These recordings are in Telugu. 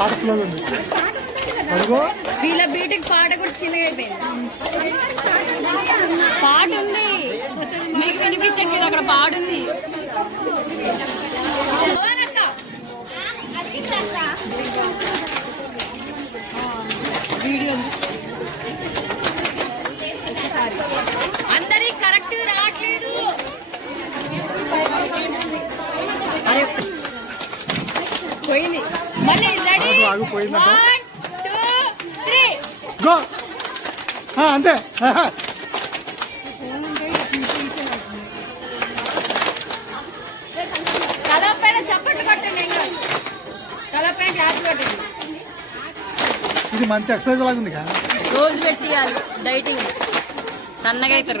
పాట ఫ్లో ఉంది. అదిగో వీళ్ళ బీటికి పాట కూడా చిన్నగా అయిపోయింది. పాట ఉంది. మీకు వినిపించట్లేదు అక్కడ పాట ఉంది. వీడియో ఉంది. అందరి కరెక్ట్ రావట్లేదు. అరే పోయింది. గో. అంతే. ఇది మంచి ఎక్సర్సైజ్ లాగా ఉంది కదా. రోజు పెట్టియాలి డైటింగ్. సన్నగా అవుతారు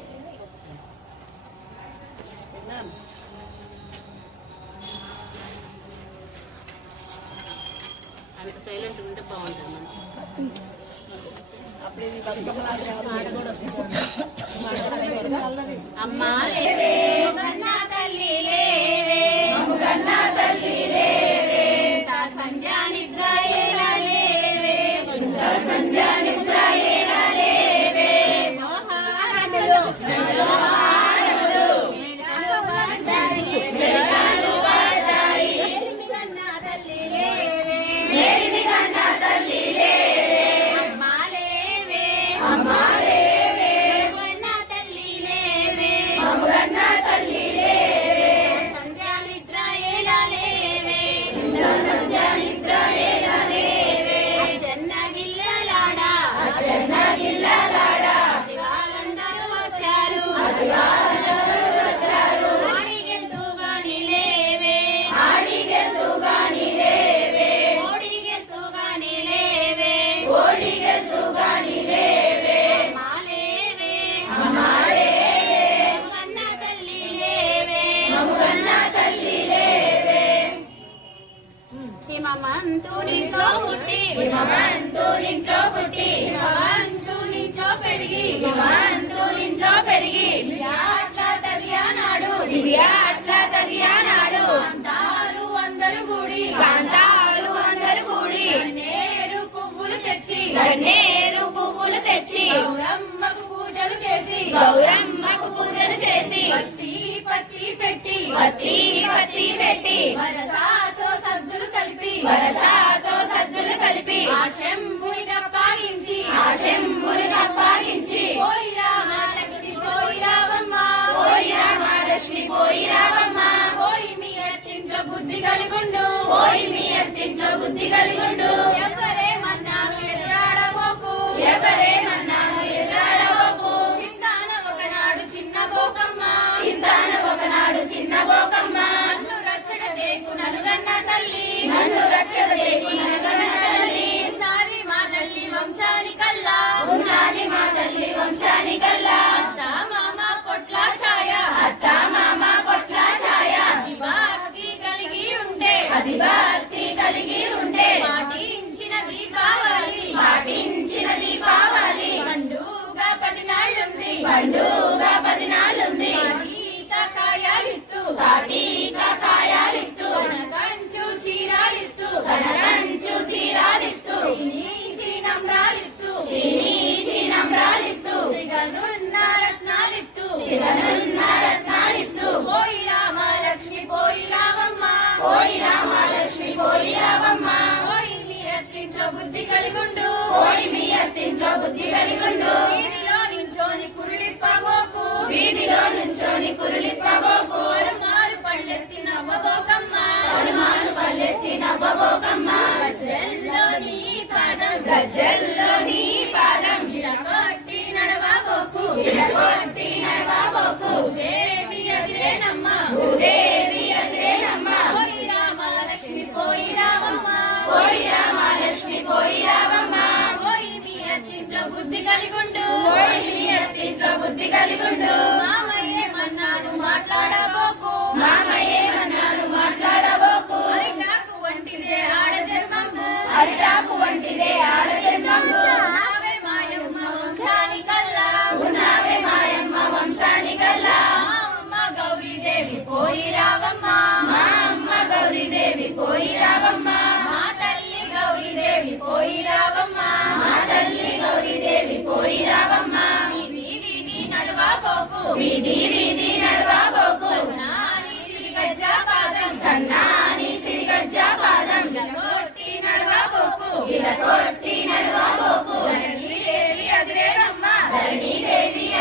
అమ్మా హిమమంతునితో పుట్టి హిమమంతునితో పుట్టి హిమమంతునితో పెరిగి హిమమంతునితో పెరిగి అట్లా తదియానాడు అట్లా తదియానాడు కాంతాలు అందరూ కూడి కాంతాలు అందరూ కూడి నేరు పువ్వులు తెచ్చి నేరు పువ్వులు తెచ్చి గౌరమ్మకు పూజలు చేసి గౌరమ్మకు పూజలు చేసి పత్తి పత్తి పెట్టి పత్తి పత్తి పెట్టి వరసాతో సద్దులు వరసాతో సద్దులు కలిపి ఆ శంభుని తప్పాగించి ఆ శంభుని తప్పాగించి పోయి రామలక్ష్మి పోయి రావమ్మ పోయి రామలక్ష్మి పోయి రావమ్మ పోయి మీ అత్తింట్లో బుద్ధి కలుగుండు. పోయి మీ అత్తింట్లో బుద్ధి కలుగుండు. ఎవరే మన్నాను ఎదురాడబోకు. ఎవరే మన్నాను ఎదురాడబోకు. చింతాన ఒకనాడు చిన్న బోకమ్మ. చింతాన ఒకనాడు చిన్న బోకమ్మ. నన్ను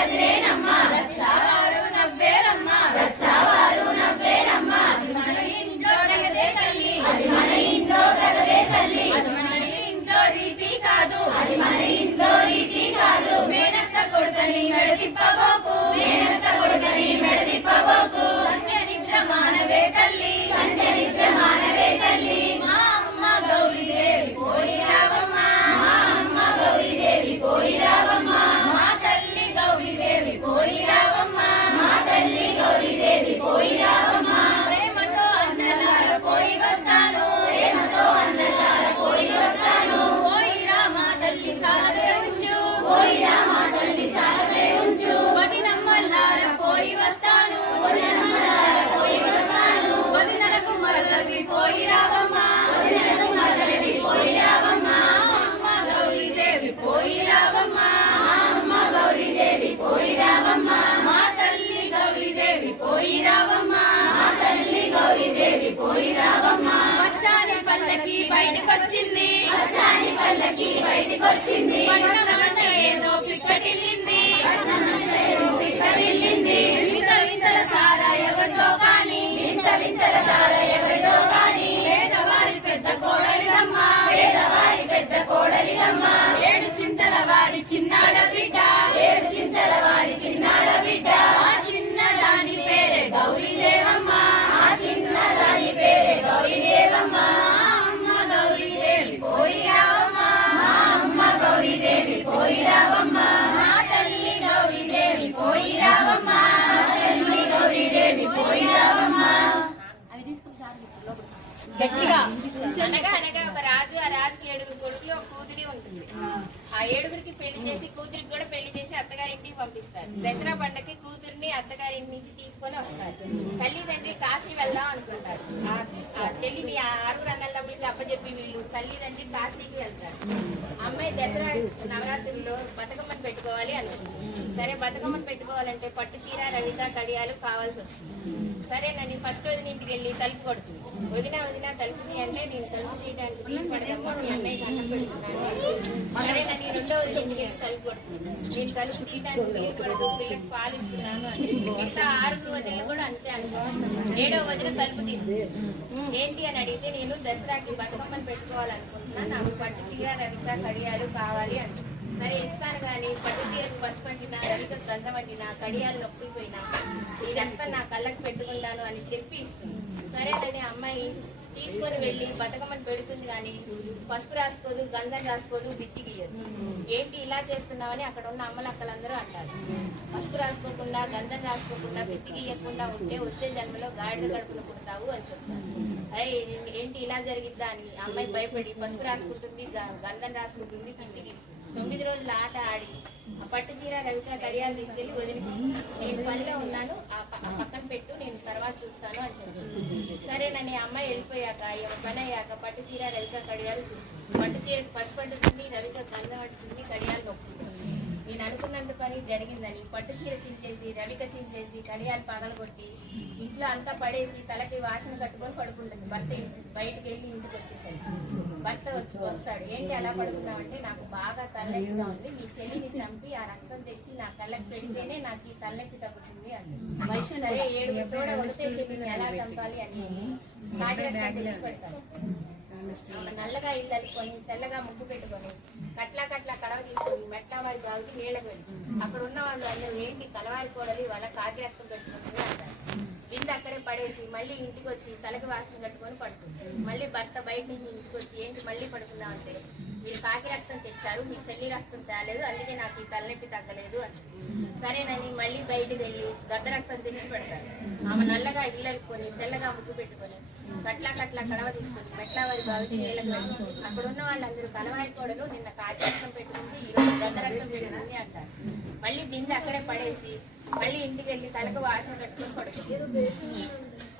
வணங்குகிறேன் அம்மா బయటకొచ్చింది పచ్చాని పల్లకి బయటకొచ్చింది పట్టణమంతా ఏదో పిక్కటిల్లింది పట్టణమంతా ఏదో పిక్కటిల్లింది వింత వింతల సారా ఎవరితో కాని. వింత వింతల సారా ఎవరితో కాని. దసరా పండగకి కూతుర్ని అత్తగారి నుంచి తీసుకొని వస్తారు. తల్లిదండ్రి కాశీ వెళ్దాం అనుకుంటారు. ఆ- చెల్లిని ఆ ఆరు అన్నదమ్ములకి అప్పచెప్పి వీళ్ళు తల్లిదండ్రి కాశీకి వెళ్తారు. అమ్మాయి దసరా నవరాత్రుల్లో బతుకమ్మని పెట్టుకోవాలి అనుకుంటుంది. సరే బతుకమ్మని పెట్టుకోవాలంటే పట్టు చీర రవిత కడియాలు కావాల్సి వస్తుంది. సరేనని ఫస్ట్ వదిన ఇంటికి వెళ్ళి తలుపు కొడుతుంది. వదిన వదిన తలుపు తీ నేను తలుపు తీయడానికి వీలు మీ అన్నయ్య అన్నం పెడుతున్నాను సరేనని రెండో వదిన ఇంటికి తలుపు కొడుతుంది నేను తలుపు తీయడానికి వీలు పిల్లలకు పిల్లకి పాలు ఇస్తున్నాను అని. మిగతా ఆరు వదిన కూడా అంతే అనుకుంటున్నాను ఏడవ వదిన తలుపు తీసుకుంది ఏంటి అని అడిగితే నేను దసరాకి బతుకమ్మని పెట్టుకోవాలనుకుంటున్నాను. నాకు పట్టు చీర రవిక కడియాలు కావాలి అంటున్నాను సరే ఇస్తాను కానీ పట్టు చీరకు పసుపు పట్టినా రవిక గంధం పట్టినా కడియాలు నొప్పిపోయినా ఇదంతా నా కళ్ళకు పెట్టుకుంటాను అని చెప్పి ఇస్తుంది. సరే అమ్మాయి తీసుకొని వెళ్ళి బతకమని పెడుతుంది కానీ పసుపు రాసుకోదు గంధం రాసుకోదు బిత్తి గీయదు ఏంటి ఇలా చేస్తున్నావని అక్కడ ఉన్న అమ్మలక్కలందరూ అంటారు. పసుపు రాసుకోకుండా గంధం రాసుకోకుండా బిత్తి గీయకుండా ఉంటే వచ్చే జన్మలో గాడిద కడుపులు పుడతావు అని చెప్తారు. అరే ఏంటి ఇలా జరిగిద్దా అని అమ్మాయి భయపడి పసుపు రాసుకుంటుంది గంధం రాసుకుంటుంది బిత్తి గీస్తుంది తొమ్మిది రోజులు ఆట ఆడి ఆ పట్టు చీర రవిక కడియాలు తీసుకెళ్ళి వదిలిపిస్తుంది నేను పనిలో ఉన్నాను ఆ ప- ఆ పక్కన పెట్టు నేను తర్వాత చూస్తాను అని చెప్పి. సరే నన్ను ఈ అమ్మాయి వెళ్ళిపోయాక పని అయ్యాక పట్టు చీర రవిక కడియాలు చూస్తుంది పట్టు చీర పసుపు పట్టుతుంది రవిక గంధం పట్టుతుంది కడియాలు నొప్పుతుంది నేను అనుకున్నంత పని జరిగిందని పట్టు చీర చించేసి రవిక చించేసి కడియాలు పగలగొట్టి ఇంట్లో అంతా పడేసి తలకి వాసన కట్టుకొని పడుకుంటుంది. భర్త బయటికి వెళ్ళి ఇంటికి వచ్చేసరికి భర్త వచ్చి వస్తాడు. ఏంటి అలా పడుకున్నావంటే నాకు బాగా తలెక్కిగా ఉంది. మీ చెల్లిని చంపి ఆ రక్తం తెచ్చి నా కళ్ళకి పెడితేనే నాకు ఈ తలెక్కి తగ్గుతుంది అని సరే ఏడు తోడ వస్తే చెల్లిని ఎలా చంపాలి అని తెచ్చి పెడతాను ఆమె నల్లగా ఇల్లు అల్లుకొని తెల్లగా ముగ్గు పెట్టుకొని కట్లా కట్లా కడవ తీసుకొని మెట్ల వారి బావికి నీళ్ళ వెళ్ళి అక్కడ ఉన్న వాళ్ళు అందరూ ఏంటి కలవారి కూడలి వాళ్ళ కాకి రక్తం పెట్టుకుంటుంది అంటారు. బిందె అక్కడే పడేసి మళ్ళీ ఇంటికి వచ్చి తలకి వాసన కట్టుకొని పడుతుంది. మళ్ళీ భర్త బయట నుంచి ఇంటికి వచ్చి ఏంటి మళ్ళీ పడుకున్నావు? అంటే మీరు కాకి రక్తం తెచ్చారు మీ చెల్లి రక్తం తేలేదు అందుకే నాకు ఈ తలనొప్పి తగ్గలేదు అని సరేనని మళ్ళీ బయటికి వెళ్ళి గద్ద రక్తం తెచ్చి పెడతారు. ఆమె నల్లగా ఇల్లనుకొని తెల్లగా ముగ్గు పెట్టుకొని కట్లా కట్లా కడవ తీసుకొని మెట్ల వారి బావికి నీళ్ళకి వెళ్ళి అక్కడ ఉన్న వాళ్ళందరూ కలవారి కోడలు నిన్న కాకి రక్తం పెట్టుకుంది ఈ రోజు గద్ద రక్తం పెట్టుకుంది అంటారు. మళ్ళీ బిందె అక్కడే పడేసి మళ్ళీ ఇంటికి వెళ్ళి తలకు వాసన కట్టుకొని పడుకుంటారు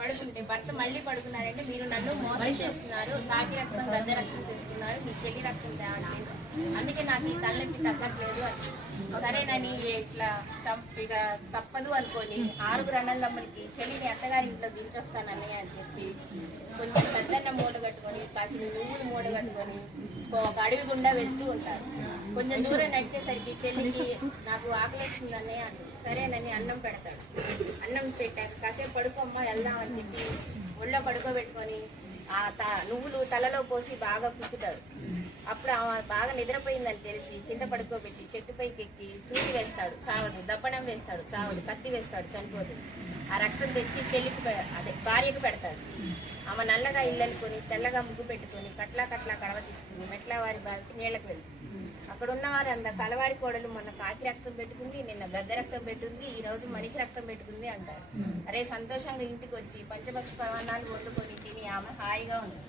పడుకుంటే భర్త మళ్ళీ పడుకున్నారంటే మీరు నన్ను మోసం చేస్తున్నారు కాకి రక్తం గద్ద రక్తం తెస్తున్నారు మీ చెల్లి రక్తం తేవట్లేదు. అందుకే నాకు ఈ తలనొప్పి తగ్గట్లేదు అని. సరేనని ఇట్లా ఇక తప్పదు అనుకొని ఆరుగురు అన్నదమ్ములకి చెల్లిని అత్తగారి ఇంట్లో దించొస్తానని అని చెప్పి కొంచెం పెద్దన్న మూట కట్టుకొని కాసిన నువ్వులు మూట కట్టుకొని ఒక అడవి గుండా వెళ్తూ ఉంటారు. కొంచెం దూరం నడిచేసరికి చెల్లికి నాకు ఆకలిస్తుందని అంటుంది సరేనని అన్నం పెడతాడు. అన్నం పెట్టాక కాసేపు పడుకోమ్మా వెళ్దాం అని చెప్పి ఒళ్ళో పడుకోబెట్టుకొని ఆ త నువ్వులు తలలో పోసి బాగా పుక్కుతాడు అప్పుడు ఆమె బాగా నిద్రపోయిందని తెలిసి కింద పడుకోబెట్టి చెట్టుపైకి ఎక్కి సూది వేస్తాడు చావదు దప్పనం వేస్తాడు చావదు కత్తి వేస్తాడు చనిపోతుంది ఆ రక్తం తెచ్చి చెల్లికి అదే భార్యకు పెడతాడు. ఆమె నల్లగా ఇల్లనుకొని తెల్లగా ముగ్గు పెట్టుకొని కట్లా కట్లా కడవ తీసుకుని మెట్ల వారి బావికి నీళ్ళకి వెళ్తుంది. అక్కడ ఉన్నవారు అంత కలవారి కోడలు మొన్న కాకి రక్తం పెట్టుకుంది నిన్న గద్ద రక్తం పెట్టుంది ఈ రోజు మనిషి రక్తం పెట్టుకుంది అంటారు. అరే సంతోషంగా ఇంటికి వచ్చి పంచపక్ష పవనాలు వండుకొని తిని ఆమె హాయిగా ఉంది.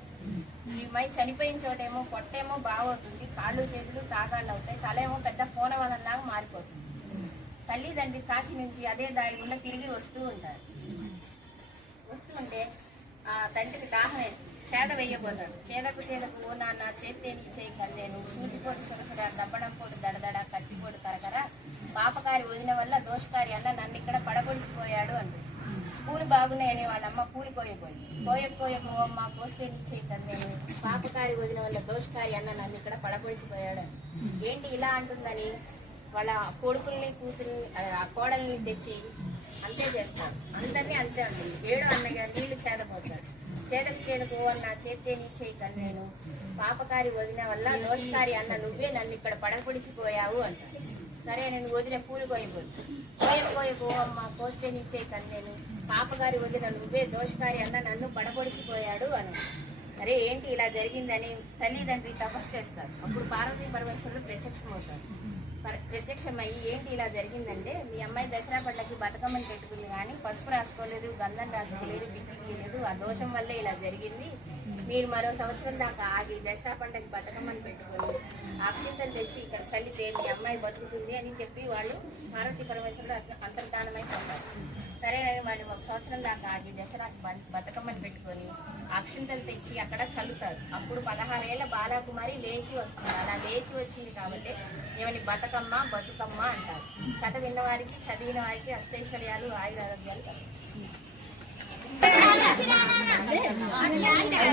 మై చనిపోయిన చోటేమో పొట్టేమో బాగవుతుంది కాళ్ళు చేతులు తాగాళ్ళు అవుతాయి తల ఏమో పెద్ద పూన వలనలాగా మారిపోతుంది. తల్లిదండ్రి కాశీ నుంచి అదే దారి గుండా తిరిగి వస్తూ ఉంటారు. వస్తూ ఉంటే ఆ తండ్రికి దాహం వేస్తుంది. చేద వేయబోతాడు. చేదకు చేదకు ఓ నాన్న నీ చేయి కన్నేను. సూదిపోటు సొరసర దబ్బడం పోటు దడదడ కట్టిపోటు కరకర. పాపకారి వదిన వల్ల దోషకారి అన్న నన్ను ఇక్కడ పడగొడిచిపోయాడు పూలు బాగున్నాయని వాళ్ళమ్మ పూలు కోయపోయింది కోయ. కోయకు అమ్మ కోస్తే చేయి నేను పాపకారి వదిన వాళ్ళ దోషకారి అన్న నన్ను ఇక్కడ పడగొడిచిపోయాడు ఏంటి ఇలా అంటుందని వాళ్ళ కొడుకుల్ని కూతుర్ని ఆ కోడల్ని తెచ్చి అంతే చేస్తారు అందరినీ అంతే ఉంటుంది ఏడు అన్నయ్య నీళ్ళు చేదపోతాడు. చేదకు చేదకు అన్న చేతే నీ చేయి నేను పాపకారి వదిన వల్ల దోషకారి అన్న నువ్వే నన్ను ఇక్కడ పడగొడిచిపోయావు అంటాడు సరే నేను వదిన పూలు కోయిపోదు కోయ కోయకు ఓ కోస్తే నిచ్చే కన్నేను. పాపగారి వదిన నువ్వే దోషకారి అన్న నన్ను పడగొడిచిపోయాడు అను. అరే ఏంటి ఇలా జరిగిందని తల్లిదండ్రి తపస్సు చేస్తారు. అప్పుడు పార్వతీ పరమేశ్వరుడు ప్రత్యక్షమవుతారు. ప్రత్యక్షమయ్యి ఏంటి ఇలా జరిగిందంటే మీ అమ్మాయి దసరా పండ్లకి బతకమని పెట్టుకుంది కానీ పసుపు రాసుకోలేదు గంధం రాసుకోలేదు దిక్కు గీయలేదు ఆ దోషం వల్లే ఇలా జరిగింది. మీరు మరో సంవత్సరం దాకా ఆగి దసరా పండగకి బతకమని పెట్టుకొని అక్షింతలు తెచ్చి ఇక్కడ చల్లితే మీ అమ్మాయి బతుకుతుంది అని చెప్పి వాళ్ళు మారుతి పరమేశ్వరుడు అత- అంతర్ధానమై పొందారు సరేనని వాళ్ళు ఒక సంవత్సరం దాకా ఆగి దసరాకి బతకమని పెట్టుకొని అక్షింతలు తెచ్చి అక్కడ చల్లుతారు. అప్పుడు పదహారేళ్ళ బాలకుమారి లేచి వస్తుంది. అలా లేచి వచ్చింది కాబట్టి ఏమని బతుకమ్మ బతుకమ్మ అంటారు. కథ విన్నవారికి చదివిన వారికి అష్టైశ్వర్యాలు ఆయుర ఆరోగ్యాలు కలుగుతాయి.